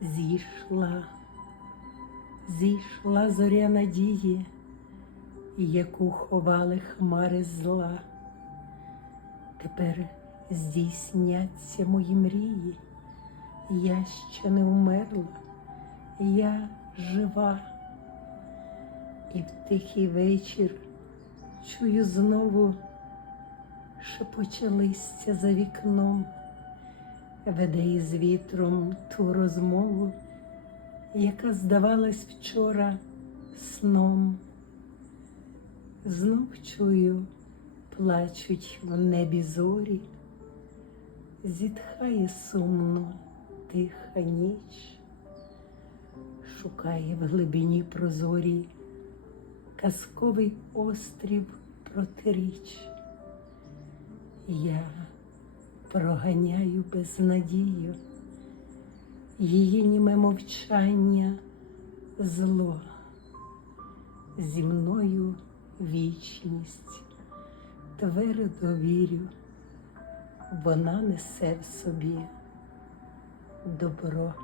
Зійшла, зійшла зоря надії, яку ховали хмари зла. Тепер здійсняться мої мрії. Я ще не вмерла, я жива. І в тихий вечір чую знову, що почалися за вікном, веде із вітром ту розмову, яка здавалась вчора сном. Знов чую, плачуть в небі зорі, зітхає сумно тиха ніч, шукає в глибині прозорій казковий острів протиріч. Я проганяю безнадію, її німе мовчання зло, зі мною вічність, твердо вірю, вона несе в собі добро.